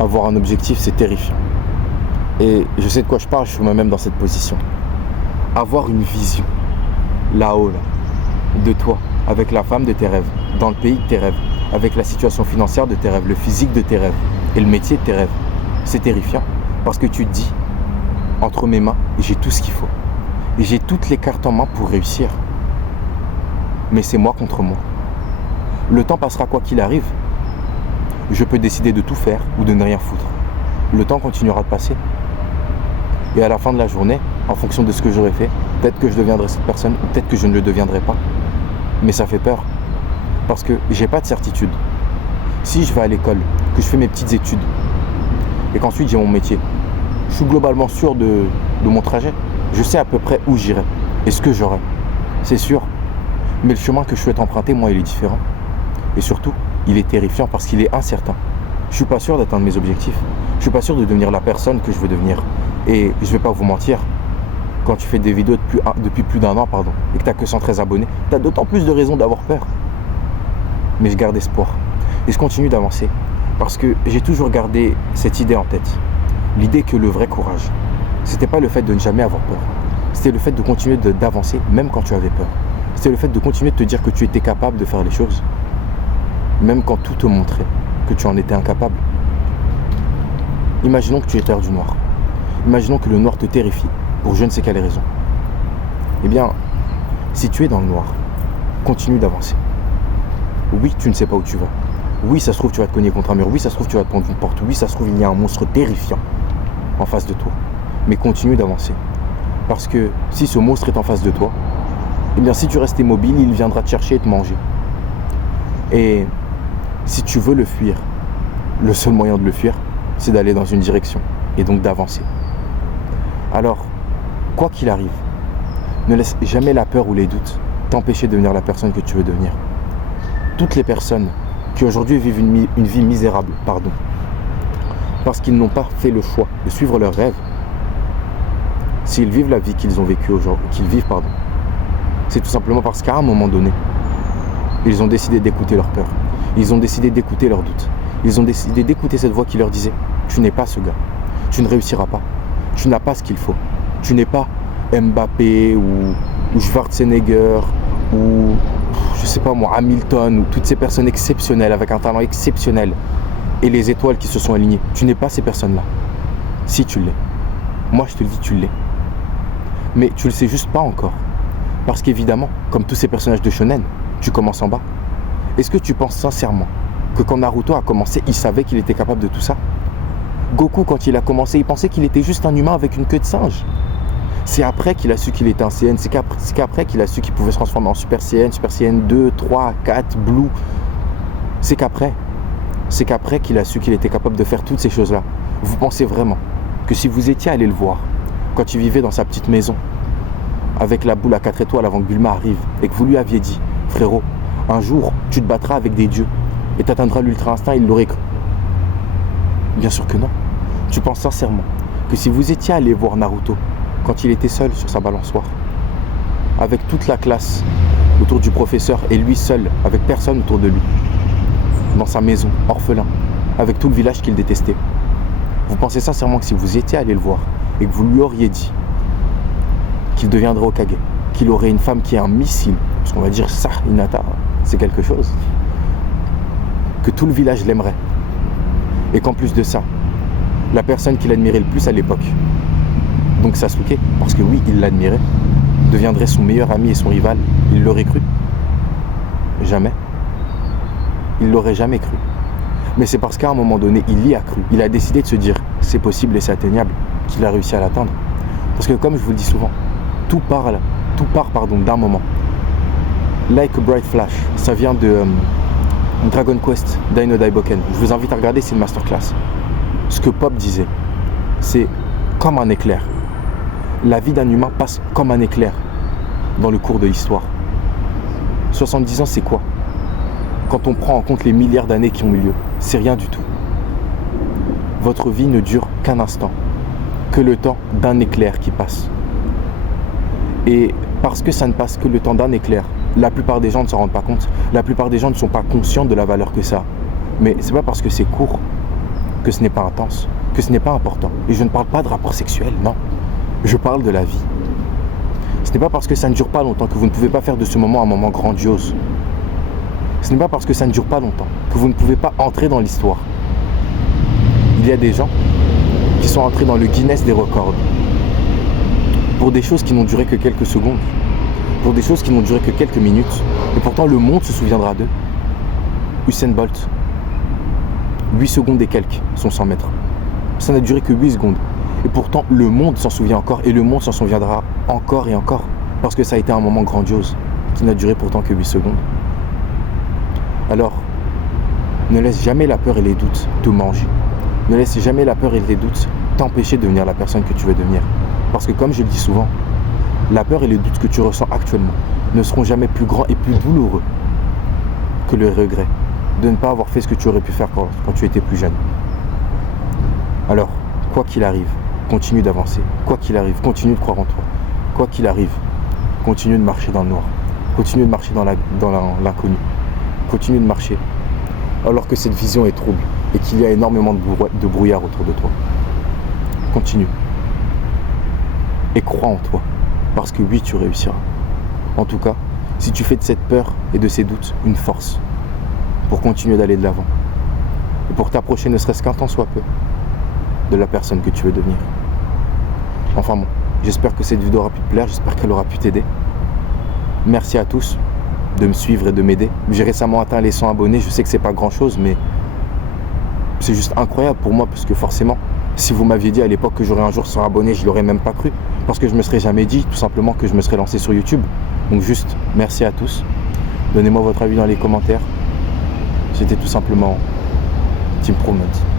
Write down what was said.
Avoir un objectif, c'est terrifiant. Et je sais de quoi je parle, je suis moi-même dans cette position. Avoir une vision, là-haut, là, de toi, avec la femme de tes rêves, dans le pays de tes rêves, avec la situation financière de tes rêves, le physique de tes rêves et le métier de tes rêves, c'est terrifiant. Parce que tu te dis, entre mes mains, j'ai tout ce qu'il faut. Et j'ai toutes les cartes en main pour réussir. Mais c'est moi contre moi. Le temps passera quoi qu'il arrive. Je peux décider de tout faire ou de ne rien foutre. Le temps continuera de passer. Et à la fin de la journée, en fonction de ce que j'aurai fait, peut-être que je deviendrai cette personne ou peut-être que je ne le deviendrai pas. Mais ça fait peur. Parce que j'ai pas de certitude. Si je vais à l'école, que je fais mes petites études et qu'ensuite j'ai mon métier, je suis globalement sûr de mon trajet. Je sais à peu près où j'irai et ce que j'aurai. C'est sûr. Mais le chemin que je souhaite emprunter, moi, il est différent. Et surtout, il est terrifiant parce qu'il est incertain. Je suis pas sûr d'atteindre mes objectifs. Je suis pas sûr de devenir la personne que je veux devenir. Et je vais pas vous mentir, quand tu fais des vidéos depuis plus d'1 an, et que tu n'as que 113 abonnés, tu as d'autant plus de raisons d'avoir peur. Mais je garde espoir. Et je continue d'avancer. Parce que j'ai toujours gardé cette idée en tête. L'idée que le vrai courage, c'était pas le fait de ne jamais avoir peur. C'était le fait de continuer d'avancer même quand tu avais peur. C'était le fait de continuer de te dire que tu étais capable de faire les choses. Même quand tout te montrait que tu en étais incapable. Imaginons que tu es terre du noir. Imaginons que le noir te terrifie pour je ne sais quelle raison. Eh bien, si tu es dans le noir, continue d'avancer. Oui, tu ne sais pas où tu vas. Oui, ça se trouve, tu vas te cogner contre un mur. Oui, ça se trouve, tu vas te prendre une porte. Oui, ça se trouve, il y a un monstre terrifiant en face de toi. Mais continue d'avancer. Parce que si ce monstre est en face de toi, eh bien, si tu restes immobile, il viendra te chercher et te manger. Et si tu veux le fuir, le seul moyen de le fuir, c'est d'aller dans une direction et donc d'avancer. Alors, quoi qu'il arrive, ne laisse jamais la peur ou les doutes t'empêcher de devenir la personne que tu veux devenir. Toutes les personnes qui aujourd'hui vivent une vie misérable, parce qu'ils n'ont pas fait le choix de suivre leurs rêves, s'ils vivent la vie qu'ils ont vécue aujourd'hui, c'est tout simplement parce qu'à un moment donné, ils ont décidé d'écouter leur peur. Ils ont décidé d'écouter leurs doutes. Ils ont décidé d'écouter cette voix qui leur disait « Tu n'es pas ce gars. Tu ne réussiras pas. Tu n'as pas ce qu'il faut. Tu n'es pas Mbappé ou Schwarzenegger ou je sais pas moi, Hamilton ou toutes ces personnes exceptionnelles avec un talent exceptionnel et les étoiles qui se sont alignées. Tu n'es pas ces personnes-là. Si tu l'es. Moi je te le dis, tu l'es. Mais tu le sais juste pas encore. Parce qu'évidemment, comme tous ces personnages de shonen, tu commences en bas. Est-ce que tu penses sincèrement que quand Naruto a commencé, il savait qu'il était capable de tout ça? Goku, quand il a commencé, il pensait qu'il était juste un humain avec une queue de singe. C'est après qu'il a su qu'il était un Saiyan, c'est qu'après qu'il a su qu'il pouvait se transformer en Super Saiyan 2, 3, 4, Blue. C'est qu'après qu'il a su qu'il était capable de faire toutes ces choses-là. Vous pensez vraiment que si vous étiez allé le voir, quand il vivait dans sa petite maison, avec la boule à 4 étoiles avant que Bulma arrive, et que vous lui aviez dit, frérot, un jour, tu te battras avec des dieux, et tu atteindras l'ultra instinct, il l'aurait cru. Bien sûr que non. Tu penses sincèrement que si vous étiez allé voir Naruto, quand il était seul sur sa balançoire, avec toute la classe autour du professeur et lui seul, avec personne autour de lui, dans sa maison, orphelin, avec tout le village qu'il détestait, vous pensez sincèrement que si vous étiez allé le voir et que vous lui auriez dit qu'il deviendrait Hokage, qu'il aurait une femme qui est un missile, parce qu'on va dire ça, Hinata, c'est quelque chose, que tout le village l'aimerait, et qu'en plus de ça, la personne qu'il admirait le plus à l'époque, donc Sasuke, parce que oui, il l'admirait, deviendrait son meilleur ami et son rival, il l'aurait cru? Jamais. Il l'aurait jamais cru. Mais c'est parce qu'à un moment donné, il y a cru. Il a décidé de se dire, c'est possible et c'est atteignable, qu'il a réussi à l'atteindre. Parce que comme je vous le dis souvent, tout part d'un moment. Like a Bright Flash, ça vient de Dragon Quest, Dai no Daiboken. Je vous invite à regarder, c'est une masterclass. Ce que Pop disait, c'est comme un éclair. La vie d'un humain passe comme un éclair dans le cours de l'histoire. 70 ans, c'est quoi? Quand on prend en compte les milliards d'années qui ont eu lieu, c'est rien du tout. Votre vie ne dure qu'un instant, que le temps d'un éclair qui passe. Et parce que ça ne passe que le temps d'un éclair, la plupart des gens ne s'en rendent pas compte, la plupart des gens ne sont pas conscients de la valeur que ça a. Mais c'est pas parce que c'est court que ce n'est pas intense, que ce n'est pas important. Et je ne parle pas de rapport sexuel, non. Je parle de la vie. Ce n'est pas parce que ça ne dure pas longtemps que vous ne pouvez pas faire de ce moment un moment grandiose. Ce n'est pas parce que ça ne dure pas longtemps que vous ne pouvez pas entrer dans l'histoire. Il y a des gens qui sont entrés dans le Guinness des records pour des choses qui n'ont duré que quelques secondes, pour des choses qui n'ont duré que quelques minutes, et pourtant le monde se souviendra d'eux. Usain Bolt, 8 secondes et quelques, son 100 mètres. Ça n'a duré que 8 secondes. Et pourtant, le monde s'en souvient encore, et le monde s'en souviendra encore et encore, parce que ça a été un moment grandiose, qui n'a duré pourtant que 8 secondes. Alors, ne laisse jamais la peur et les doutes te manger. Ne laisse jamais la peur et les doutes t'empêcher de devenir la personne que tu veux devenir. Parce que comme je le dis souvent, la peur et les doutes que tu ressens actuellement ne seront jamais plus grands et plus douloureux que le regret de ne pas avoir fait ce que tu aurais pu faire quand tu étais plus jeune. Alors, quoi qu'il arrive, continue d'avancer. Quoi qu'il arrive, continue de croire en toi. Quoi qu'il arrive, continue de marcher dans le noir. Continue de marcher dans l'inconnu. Continue de marcher alors que cette vision est trouble et qu'il y a énormément de brouillard autour de toi. Continue. Et crois en toi. Parce que oui, tu réussiras. En tout cas, si tu fais de cette peur et de ces doutes une force pour continuer d'aller de l'avant et pour t'approcher ne serait-ce qu'un temps soit peu de la personne que tu veux devenir. Enfin bon, j'espère que cette vidéo aura pu te plaire, j'espère qu'elle aura pu t'aider. Merci à tous de me suivre et de m'aider. J'ai récemment atteint les 100 abonnés, je sais que c'est pas grand chose, mais c'est juste incroyable pour moi, parce que forcément, si vous m'aviez dit à l'époque que j'aurais un jour 100 abonnés, je l'aurais même pas cru, parce que je me serais jamais dit tout simplement que je me serais lancé sur YouTube. Donc juste, merci à tous. Donnez-moi votre avis dans les commentaires. C'était tout simplement Team Promote.